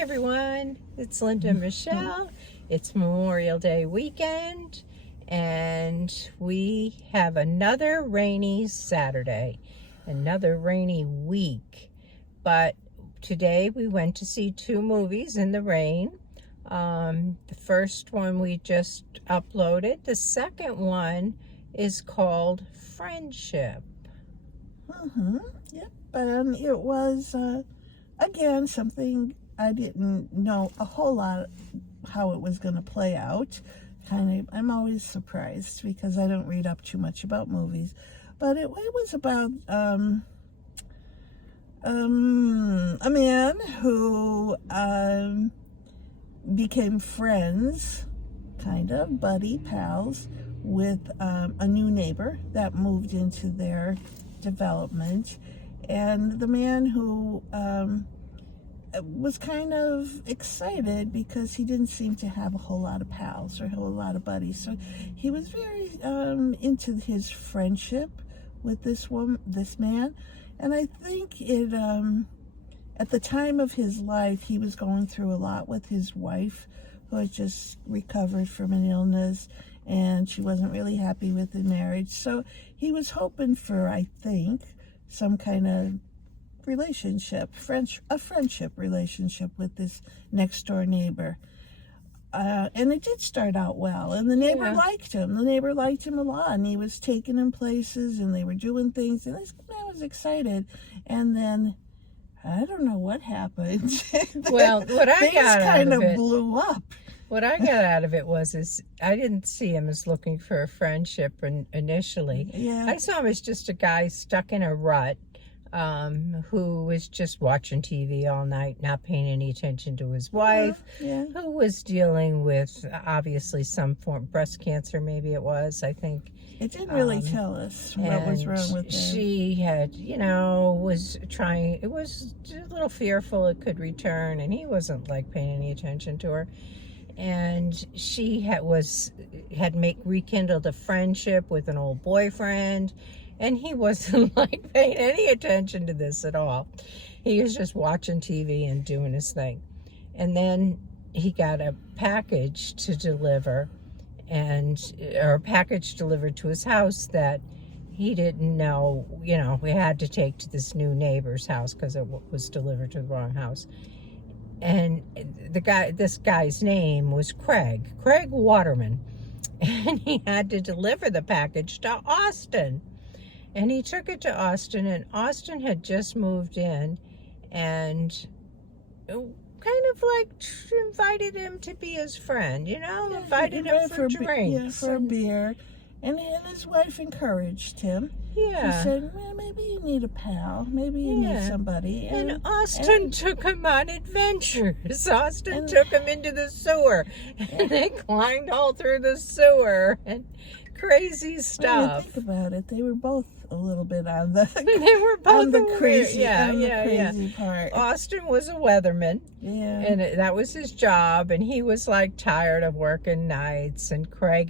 everyone, it's Linda and Michelle. It's Memorial Day weekend and we have another rainy Saturday, another rainy week. But today we went to see two movies in the rain. The first one we just uploaded. The second one is called Friendship. Yep. It was, again, something I didn't know a whole lot how it was going to play out. I'm always surprised because I don't read up too much about movies. But it was about a man who became friends, kind of buddy pals, with a new neighbor that moved into their development. And the man who was kind of excited because he didn't seem to have a whole lot of pals or a whole lot of buddies. So he was very into his friendship with this man. And I think it, at the time of his life, he was going through a lot with his wife, who had just recovered from an illness, and she wasn't really happy with the marriage. So he was hoping for, I think, some kind of relationship, a friendship relationship with this next door neighbor. And it did start out well, and the neighbor liked him. The neighbor liked him a lot, and he was taking him places, and they were doing things, and this man was excited. And then I don't know what happened. Well, what I got out of it blew up. What I got out of it is I didn't see him as looking for a friendship initially. Yeah. I saw him as just a guy stuck in a rut, who was just watching TV all night, not paying any attention to his wife, who was dealing with obviously some form of breast cancer, maybe it was, I think. It didn't really tell us what was wrong with him. She had, was trying, it was a little fearful it could return, and he wasn't like paying any attention to her. And she had rekindled a friendship with an old boyfriend, and he wasn't like paying any attention to this at all. He was just watching TV and doing his thing. And then he got a package to deliver, or a package delivered to his house that he didn't know, we had to take to this new neighbor's house because it was delivered to the wrong house. And this guy's name was Craig Waterman, and he had to deliver the package to Austin. And he took it to Austin, and Austin had just moved in, and kind of like invited him to be his friend, invited him for drinks. Yeah, for a beer. And his wife encouraged him. Yeah. She said, well, maybe you need a pal. Maybe you need somebody. And Austin took him on adventures. Austin took him into the sewer. And they climbed all through the sewer. And crazy stuff. When you think about it, they were both a little bit on the crazy part. Austin was a weatherman, and that was his job, and he was like tired of working nights, and Craig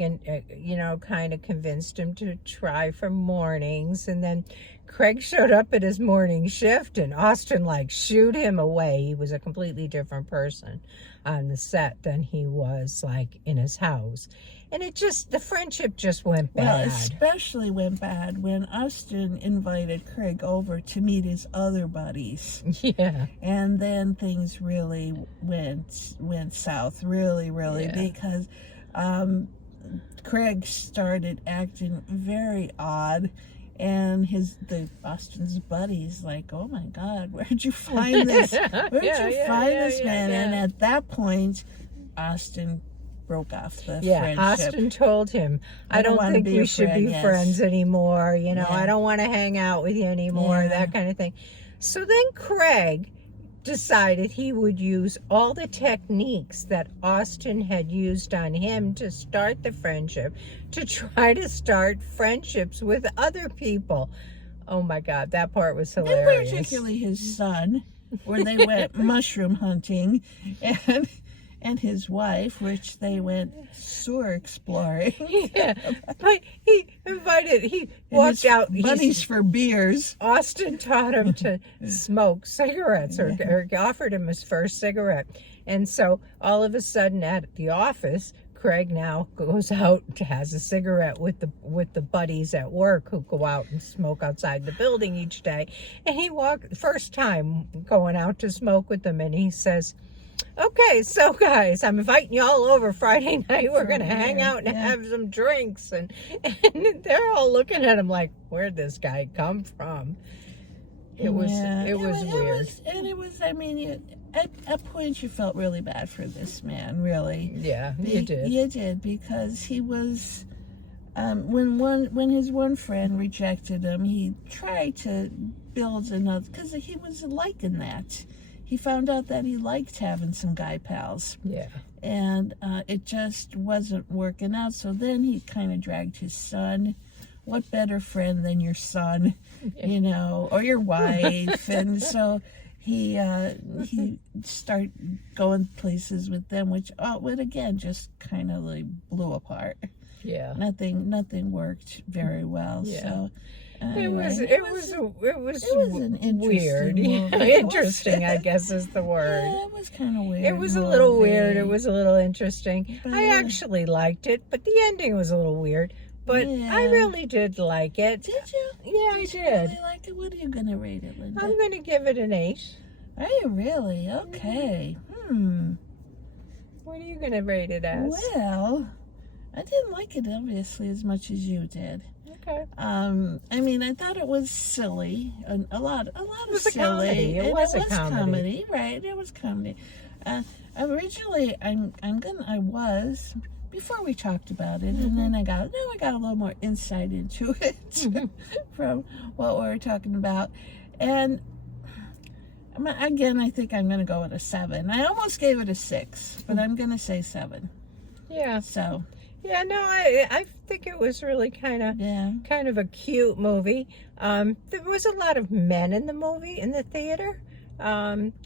kind of convinced him to try for mornings. And then Craig showed up at his morning shift, and Austin like shooed him away. He was a completely different person on the set than he was like in his house. And the friendship just went bad. Well, especially went bad when Austin invited Craig over to meet his other buddies. Yeah. And then things really went south, really, because Craig started acting very odd. And Austin's buddies like, oh my God, where'd you find this? Where'd you find this man? And at that point, Austin broke off the friendship. Austin told him, I don't think we should be friends anymore. I don't want to hang out with you anymore, that kind of thing. So then Craig decided he would use all the techniques that Austin had used on him to start the friendship, to try to start friendships with other people. Oh my God, that part was hilarious. And particularly his son, where they went mushroom hunting, and his wife, which they went sewer exploring. Yeah, but he And walked his out. buddies for beers. Austin taught him to smoke cigarettes, or offered him his first cigarette. And so all of a sudden at the office, Craig now goes out, has a cigarette with the buddies at work who go out and smoke outside the building each day. And he first time going out to smoke with them, and he says, "Okay, so guys, I'm inviting you all over Friday night. We're gonna hang out and have some drinks." And they're all looking at him like, "Where'd this guy come from?" It was weird. I mean, at points you felt really bad for this man, really. Yeah, you did. You did, because he was, when his one friend rejected him, he tried to build another, because he was liking that. He found out that he liked having some guy pals. Yeah. And it just wasn't working out. So then he kind of dragged his son. What better friend than your son, you know, or your wife? And so he started going places with them, which again just kind of like blew apart. Yeah. Nothing worked very well. Yeah. So. Anyway, it was an interesting weird. movie. Interesting, I guess, is the word. Yeah, it was kind of weird. It was a little movie. weird. It was a little interesting. But- I actually liked it, but the ending was a little weird. But Yeah. I really did like it. Did you? Yeah, I you did. really like it? What are you gonna rate it, Linda? I'm going to give it an 8. Are you really? Okay. What are you going to rate it as? Well, I didn't like it obviously as much as you did. Okay. I mean, I thought it was silly, a lot of was a silly. comedy. It and was a comedy. right? It was comedy. Originally, I was before we talked about it, and then I got a little more insight into it from what we were talking about, and again, I think I'm going to go with a 7. I almost gave it a 6, but I'm going to say 7. Yeah. So. Yeah, no, I think it was really kind of a cute movie. There was a lot of men in the movie, in the theater,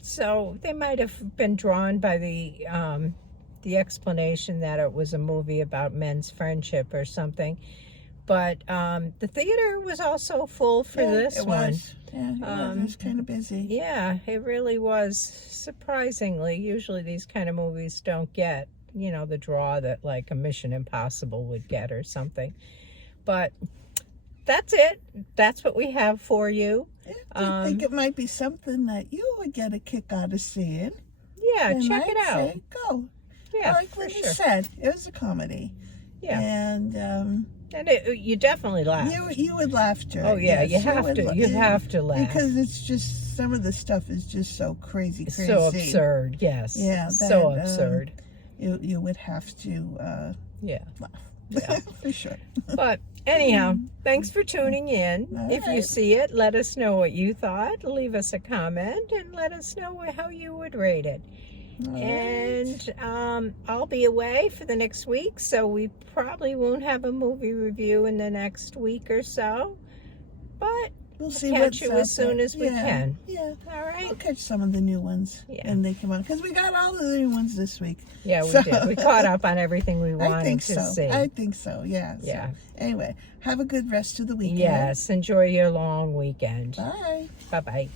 so they might have been drawn by the explanation that it was a movie about men's friendship or something. But the theater was also full for this one. Yeah, it was kind of busy. Yeah, it really was. Surprisingly, usually these kind of movies don't get, you know, the draw that like a Mission Impossible would get or something. But that's it. That's what we have for you. I think it might be something that you would get a kick out of seeing. Yeah, And check it I'd out. say go. Yeah, like for Linda sure. said, it was a comedy. Yeah, And you definitely laugh. you would laugh during. Oh yeah, yes, you have would to. la- You have to laugh. because it's just some of the stuff is just so crazy. So absurd. Yes. Yeah, So that, absurd. You would have to Yeah. laugh. Yeah. For sure. But anyhow, thanks for tuning in. All If you right. see it, let us know what you thought. Leave us a comment and let us know how you would rate it. All right. And I'll be away for the next week, so we probably won't have a movie review in the next week or so. But We'll see catch what's you out as soon there. as we can. Yeah. All right. We'll catch some of the new ones Yeah. when they come out, because we got all of the new ones this week. Yeah, we So- did. We caught up on everything we wanted I think to so. see. I think so. Yeah. So, Yeah. anyway, have a good rest of the weekend. Yes, enjoy your long weekend. Bye. Bye-bye.